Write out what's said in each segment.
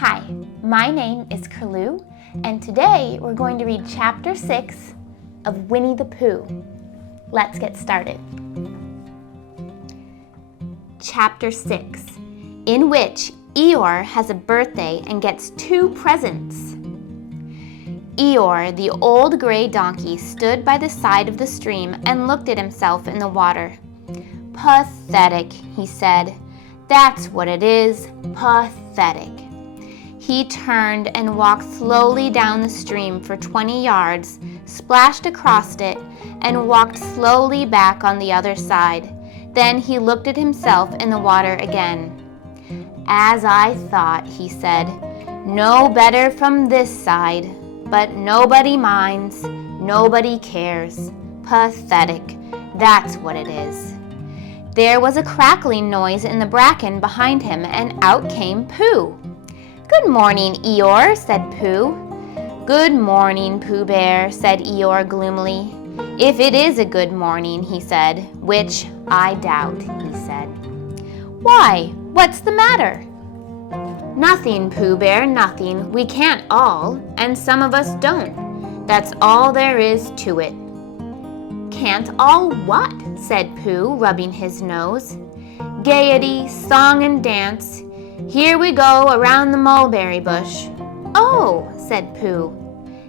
Hi, my name is Curloo, and today we're going to read Chapter 6 of Winnie the Pooh. Let's get started. Chapter 6, in which Eeyore has a birthday and gets 2 presents. Eeyore, the old gray donkey, stood by the side of the stream and looked at himself in the water. "Pathetic," he said. "That's what it is, pathetic." He turned and walked slowly down the stream for 20 yards, splashed across it, and walked slowly back on the other side. Then he looked at himself in the water again. "As I thought," he said. "No better from this side, but nobody minds, nobody cares. Pathetic, that's what it is." There was a crackling noise in the bracken behind him, and out came Pooh. "Good morning, Eeyore," said Pooh. "Good morning, Pooh Bear," said Eeyore gloomily. "If it is a good morning," he said, "which I doubt," he said. "Why, what's the matter?" "Nothing, Pooh Bear, nothing. We can't all, and some of us don't. That's all there is to it." "Can't all what?" said Pooh, rubbing his nose. "Gaiety, song and dance. Here we go around the mulberry bush." "Oh," said Pooh.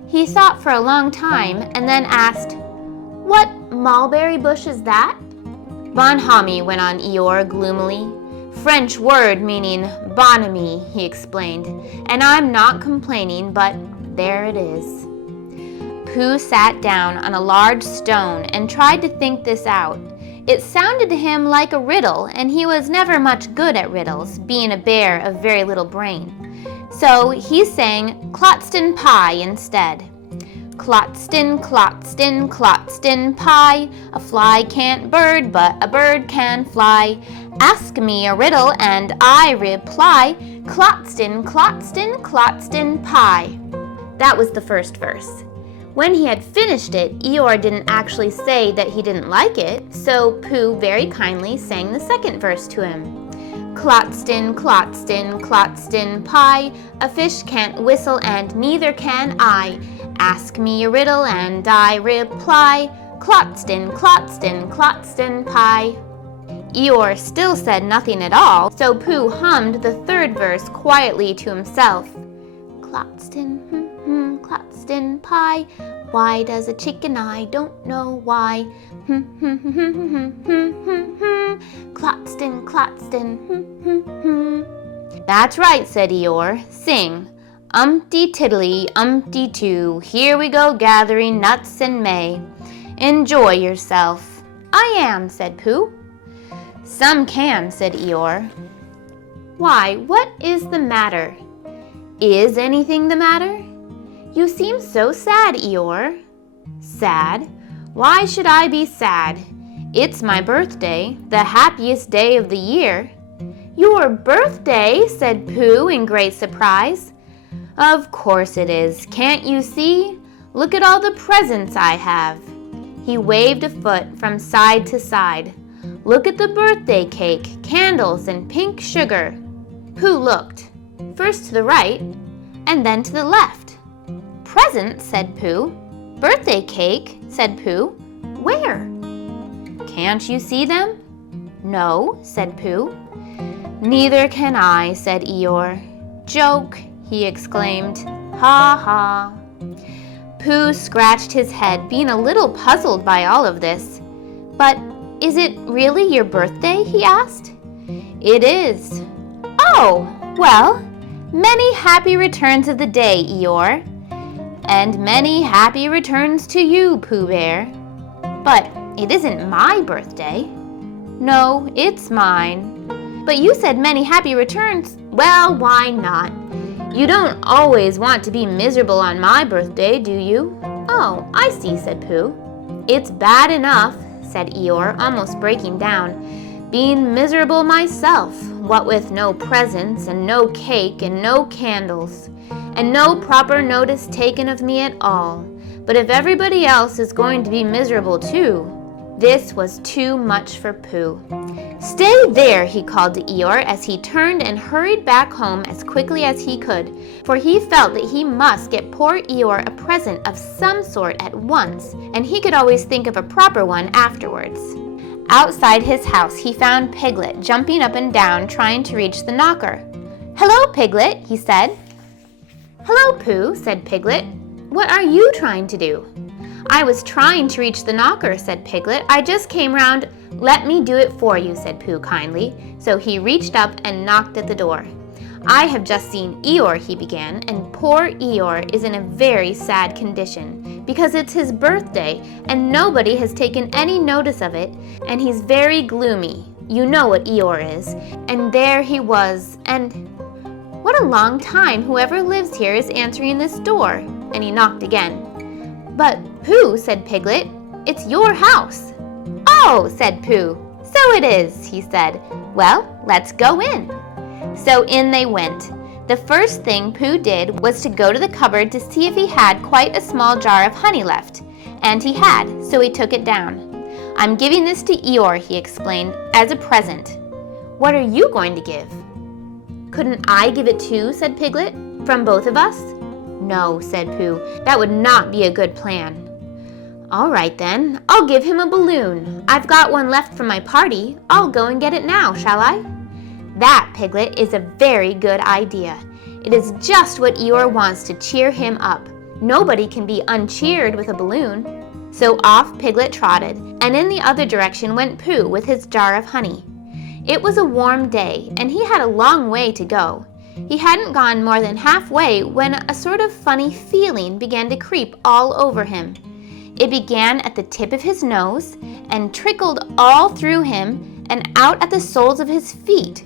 He thought for a long time and then asked, "What mulberry bush is that?" "Bonhomie," went on Eeyore gloomily. "French word meaning bon ami," he explained. "And I'm not complaining, but there it is." Pooh sat down on a large stone and tried to think this out. It sounded to him like a riddle, and he was never much good at riddles, being a bear of very little brain. So he sang Clotston Pie instead. "Clotston, Clotston, Clotston Pie, a fly can't bird, but a bird can fly. Ask me a riddle and I reply, Clotston, Clotston, Clotston Pie." That was the first verse. When he had finished it, Eeyore didn't actually say that he didn't like it, so Pooh very kindly sang the second verse to him. "Clotston, Clotston, Clotston Pie, a fish can't whistle and neither can I. Ask me a riddle and I reply, Clotston, Clotston, Clotston Pie." Eeyore still said nothing at all, so Pooh hummed the third verse quietly to himself. "Clotston, Clotston Pie, why does a chicken I don't know why? Clotston, Clotston, "That's right," said Eeyore. "Sing, Umpty tiddly, umpty too, here we go gathering nuts in May. Enjoy yourself." "I am," said Pooh. "Some can," said Eeyore. "Why, what is the matter?" "Is anything the matter?" "You seem so sad, Eeyore." "Sad? Why should I be sad? It's my birthday, the happiest day of the year." "Your birthday?" said Pooh in great surprise. "Of course it is. Can't you see? Look at all the presents I have." He waved a foot from side to side. "Look at the birthday cake, candles, and pink sugar." Pooh looked, first to the right and then to the left. "Presents?" said Pooh. "Birthday cake?" said Pooh. "Where?" "Can't you see them?" "No," said Pooh. "Neither can I," said Eeyore. "Joke," he exclaimed. "Ha ha." Pooh scratched his head, being a little puzzled by all of this. "But is it really your birthday?" he asked. "It is." "Oh, well, many happy returns of the day, Eeyore." "And many happy returns to you, Pooh Bear." "But it isn't my birthday." "No, it's mine." "But you said many happy returns." "Well, why not? You don't always want to be miserable on my birthday, do you?" "Oh, I see," said Pooh. "It's bad enough," said Eeyore, almost breaking down, "being miserable myself, what with no presents and no cake and no candles, and no proper notice taken of me at all. But if everybody else is going to be miserable too." This was too much for Pooh. "Stay there," he called to Eeyore as he turned and hurried back home as quickly as he could, for he felt that he must get poor Eeyore a present of some sort at once, and he could always think of a proper one afterwards. Outside his house, he found Piglet jumping up and down trying to reach the knocker. "Hello, Piglet," he said. "Hello, Pooh," said Piglet. "What are you trying to do?" "I was trying to reach the knocker," said Piglet. "I just came round." "Let me do it for you," said Pooh kindly. So he reached up and knocked at the door. "I have just seen Eeyore," he began, "and poor Eeyore is in a very sad condition because it's his birthday and nobody has taken any notice of it, and he's very gloomy. You know what Eeyore is. And there he was, and what a long time whoever lives here is answering this door." And he knocked again. "But, Pooh," said Piglet, "it's your house." "Oh," said Pooh. "So it is," he said. "Well, let's go in." So in they went. The first thing Pooh did was to go to the cupboard to see if he had quite a small jar of honey left. And he had, so he took it down. "I'm giving this to Eeyore," he explained, "as a present." "What are you going to give?" "Couldn't I give it too?" said Piglet. "From both of us?" "No," said Pooh. "That would not be a good plan." "All right then, I'll give him a balloon. I've got one left from my party. I'll go and get it now, shall I?" "That, Piglet, is a very good idea. It is just what Eeyore wants to cheer him up. Nobody can be uncheered with a balloon." So off Piglet trotted, and in the other direction went Pooh with his jar of honey. It was a warm day, and he had a long way to go. He hadn't gone more than halfway when a sort of funny feeling began to creep all over him. It began at the tip of his nose and trickled all through him and out at the soles of his feet.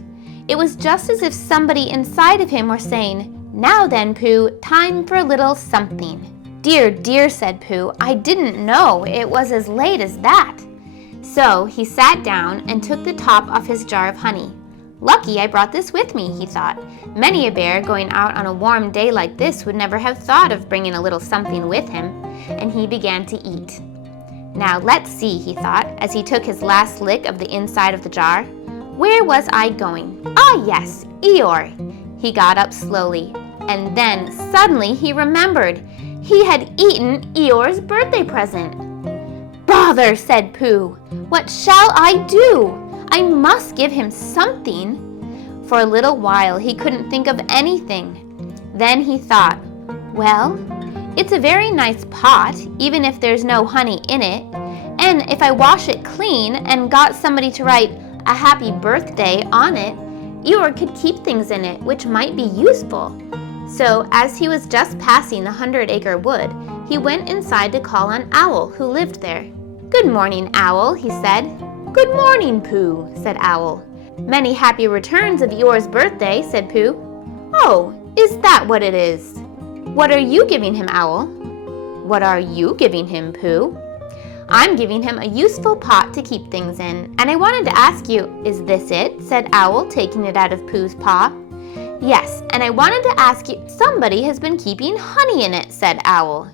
It was just as if somebody inside of him were saying, "Now then, Pooh, time for a little something." "Dear, dear," said Pooh, "I didn't know it was as late as that." So he sat down and took the top off his jar of honey. "Lucky I brought this with me," he thought. Many a bear going out on a warm day like this would never have thought of bringing a little something with him, and he began to eat. "Now let's see," he thought, as he took his last lick of the inside of the jar. "Where was I going? Ah, yes, Eeyore." He got up slowly, and then suddenly he remembered. He had eaten Eeyore's birthday present. "Bother," said Pooh. "What shall I do? I must give him something." For a little while he couldn't think of anything. Then he thought, "Well, it's a very nice pot, even if there's no honey in it. And if I wash it clean and got somebody to write a happy birthday on it, Eeyore could keep things in it which might be useful." So as he was just passing the 100-acre wood, he went inside to call on Owl, who lived there. "Good morning, Owl," he said. "Good morning, Pooh," said Owl. "Many happy returns of Eeyore's birthday," said Pooh. "Oh, is that what it is? What are you giving him, Owl?" "What are you giving him, Pooh?" "I'm giving him a useful pot to keep things in, and I wanted to ask you, is this it?" said Owl, taking it out of Pooh's paw. "Yes, and I wanted to ask you, somebody has been keeping honey in it," said Owl.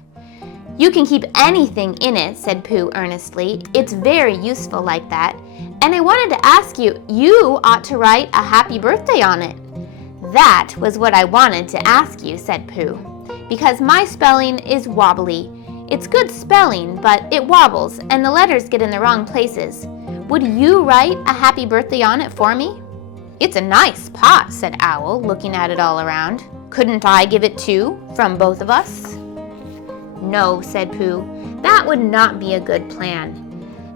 "You can keep anything in it," said Pooh earnestly. "It's very useful like that. And I wanted to ask you, you ought to write a happy birthday on it." "That was what I wanted to ask you," said Pooh, "because my spelling is wobbly. It's good spelling, but it wobbles, and the letters get in the wrong places. Would you write a happy birthday on it for me?" "It's a nice pot," said Owl, looking at it all around. "Couldn't I give it too, from both of us?" "No," said Pooh, "that would not be a good plan.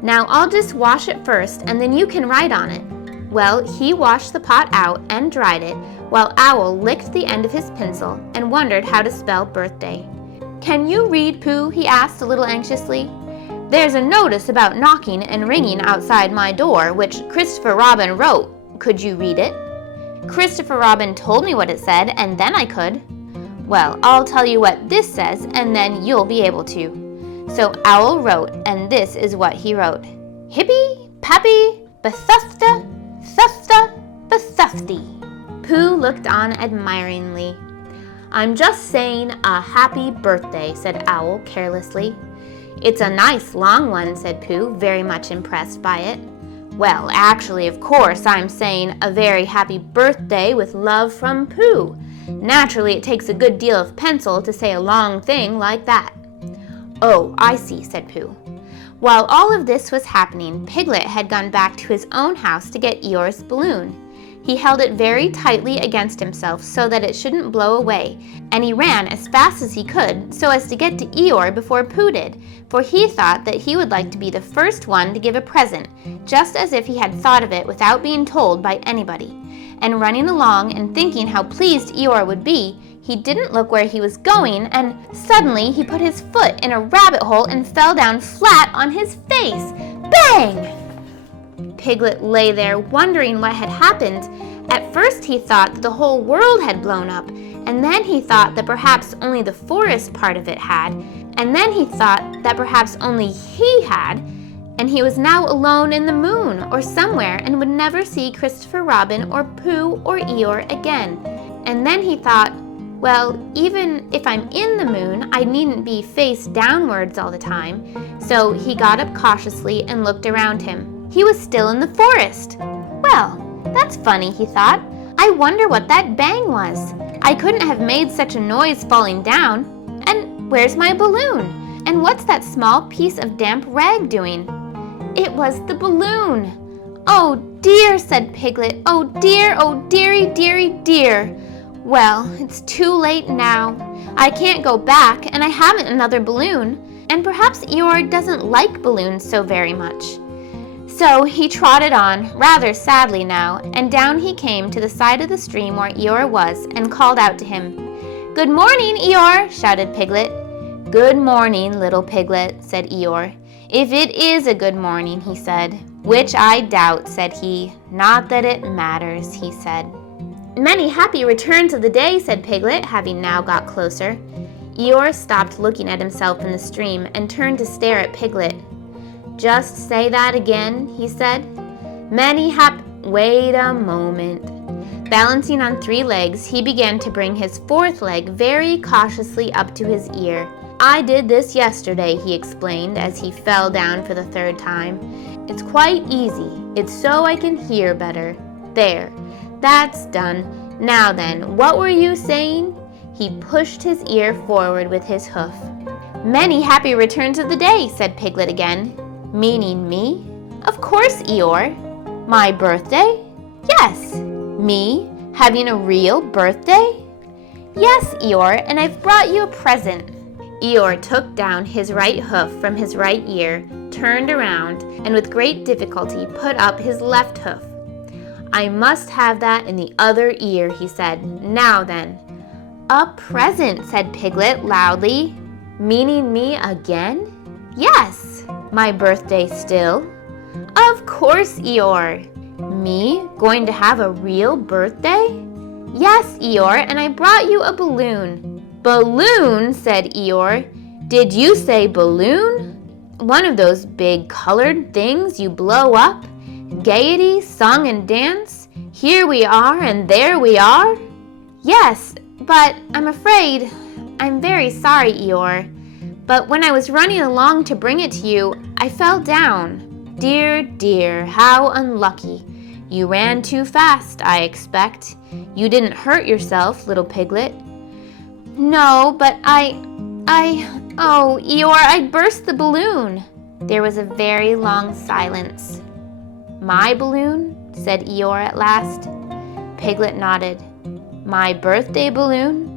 Now I'll just wash it first, and then you can write on it." Well, he washed the pot out and dried it, while Owl licked the end of his pencil and wondered how to spell birthday. "Can you read, Pooh?" he asked a little anxiously. "There's a notice about knocking and ringing outside my door, which Christopher Robin wrote. Could you read it?" "Christopher Robin told me what it said, and then I could." "Well, I'll tell you what this says, and then you'll be able to." So Owl wrote, and this is what he wrote. "Hippy, Pappy, Bethufta, Thufta, Bethufty." Pooh looked on admiringly. "I'm just saying a happy birthday," said Owl carelessly. "It's a nice long one," said Pooh, very much impressed by it. Well, actually, of course, I'm saying a very happy birthday with love from Pooh. Naturally, it takes a good deal of pencil to say a long thing like that." "Oh, I see," said Pooh. While all of this was happening, Piglet had gone back to his own house to get Eeyore's balloon. He held it very tightly against himself so that it shouldn't blow away, and he ran as fast as he could so as to get to Eeyore before Pooh did, for he thought that he would like to be the first one to give a present, just as if he had thought of it without being told by anybody. And running along and thinking how pleased Eeyore would be, he didn't look where he was going, and suddenly he put his foot in a rabbit hole and fell down flat on his face. Bang! Piglet lay there wondering what had happened. At first he thought that the whole world had blown up, and then he thought that perhaps only the forest part of it had, and then he thought that perhaps only he had, and he was now alone in the moon or somewhere and would never see Christopher Robin or Pooh or Eeyore again. And then he thought, well, even if I'm in the moon, I needn't be face downwards all the time. So he got up cautiously and looked around him. He was still in the forest. Well, that's funny, he thought. I wonder what that bang was. I couldn't have made such a noise falling down. And where's my balloon? And what's that small piece of damp rag doing? It was the balloon. "Oh dear," said Piglet. "Oh dearie, dearie, dear. Well, it's too late now. I can't go back, and I haven't another balloon. And perhaps Eeyore doesn't like balloons so very much." So he trotted on, rather sadly now, and down he came to the side of the stream where Eeyore was, and called out to him. "Good morning, Eeyore," shouted Piglet. "Good morning, little Piglet," said Eeyore. "If it is a good morning," he said. "Which I doubt," said he. "Not that it matters," he said. "Many happy returns of the day," said Piglet, having now got closer. Eeyore stopped looking at himself in the stream and turned to stare at Piglet. "Just say that again," he said. Wait a moment." Balancing on 3 legs, he began to bring his 4th leg very cautiously up to his ear. "I did this yesterday," he explained as he fell down for the 3rd time. "It's quite easy. It's so I can hear better. There. That's done. Now then, what were you saying?" He pushed his ear forward with his hoof. "Many happy returns of the day," said Piglet again. "Meaning me?" "Of course, Eeyore." "My birthday?" "Yes." "Me? Having a real birthday?" "Yes, Eeyore, and I've brought you a present." Eeyore took down his right hoof from his right ear, turned around, and with great difficulty put up his left hoof. "I must have that in the other ear," he said. "Now then." "A present," said Piglet loudly. "Meaning me again?" "Yes." "My birthday still?" "Of course, Eeyore." "Me going to have a real birthday?" "Yes, Eeyore, and I brought you a balloon." "Balloon?" said Eeyore. "Did you say balloon? One of those big colored things you blow up? Gaiety, song and dance? Here we are and there we are?" "Yes, but I'm very sorry, Eeyore. But when I was running along to bring it to you, I fell down." "Dear, dear, how unlucky. You ran too fast, I expect. You didn't hurt yourself, little Piglet." "No, but oh, Eeyore, I burst the balloon." There was a very long silence. "My balloon?" said Eeyore at last. Piglet nodded. "My birthday balloon?"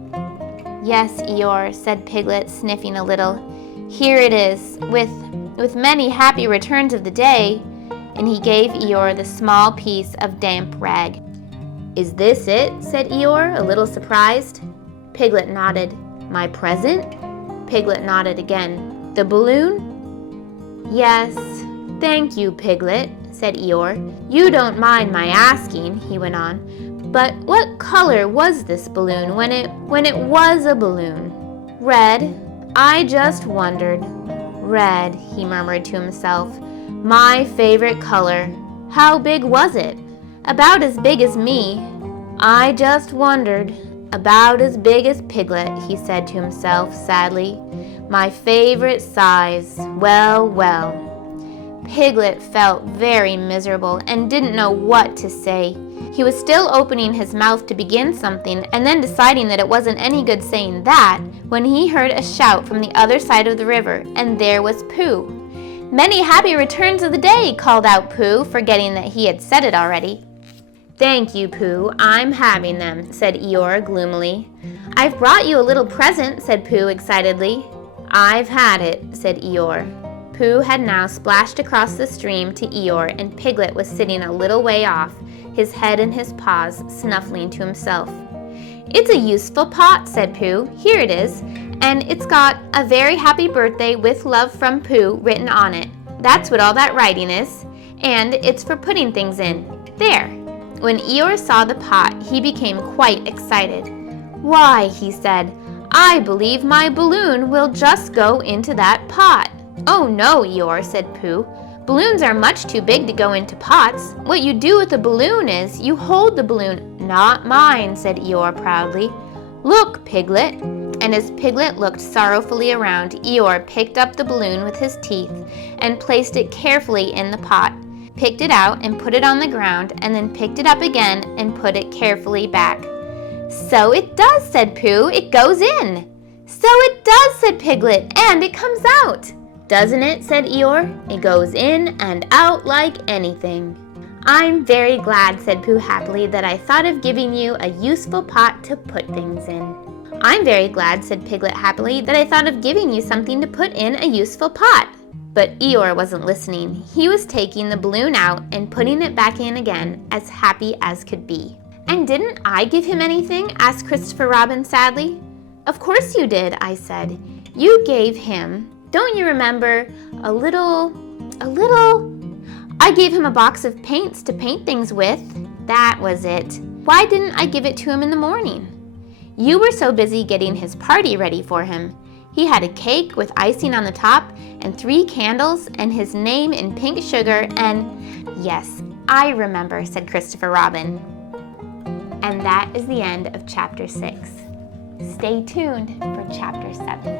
"Yes, Eeyore," said Piglet, sniffing a little. "Here it is, with many happy returns of the day." And he gave Eeyore the small piece of damp rag. "Is this it?" said Eeyore, a little surprised. Piglet nodded. "My present?" Piglet nodded again. "The balloon?" "Yes. Thank you, Piglet," said Eeyore. "You don't mind my asking," he went on, "but what color was this balloon when it was a balloon?" "Red. I just wondered." "Red," he murmured to himself. "My favorite color. How big was it?" "About as big as me." "I just wondered. About as big as Piglet," he said to himself sadly. "My favorite size. Well, well." Piglet felt very miserable and didn't know what to say. He was still opening his mouth to begin something and then deciding that it wasn't any good saying that when he heard a shout from the other side of the river, and there was Pooh. "Many happy returns of the day," called out Pooh, forgetting that he had said it already. "Thank you, Pooh. I'm having them," said Eeyore gloomily. "I've brought you a little present," said Pooh excitedly. "I've had it," said Eeyore. Pooh had now splashed across the stream to Eeyore, and Piglet was sitting a little way off, his head in his paws, snuffling to himself. "It's a useful pot," said Pooh. "Here it is, and it's got 'A very happy birthday with love from Pooh' written on it. That's what all that writing is, and it's for putting things in. There." When Eeyore saw the pot, he became quite excited. "Why," he said, "I believe my balloon will just go into that pot." "Oh no, Eeyore," said Pooh. "Balloons are much too big to go into pots. What you do with a balloon is you hold the balloon." "Not mine," said Eeyore proudly. "Look, Piglet." And as Piglet looked sorrowfully around, Eeyore picked up the balloon with his teeth and placed it carefully in the pot, picked it out and put it on the ground, and then picked it up again and put it carefully back. "So it does," said Pooh. "It goes in." "So it does," said Piglet, "and it comes out." "Doesn't it?" said Eeyore. "It goes in and out like anything." "I'm very glad," said Pooh happily, "that I thought of giving you a useful pot to put things in." "I'm very glad," said Piglet happily, "that I thought of giving you something to put in a useful pot." But Eeyore wasn't listening. He was taking the balloon out and putting it back in again, as happy as could be. "And didn't I give him anything?" asked Christopher Robin sadly. "Of course you did," I said. "You gave him, don't you remember, a little... I gave him a box of paints to paint things with." "That was it. Why didn't I give it to him in the morning?" "You were so busy getting his party ready for him. He had a cake with icing on the top and 3 candles and his name in pink sugar and..." "Yes, I remember," said Christopher Robin. And that is the end of Chapter 6. Stay tuned for Chapter 7.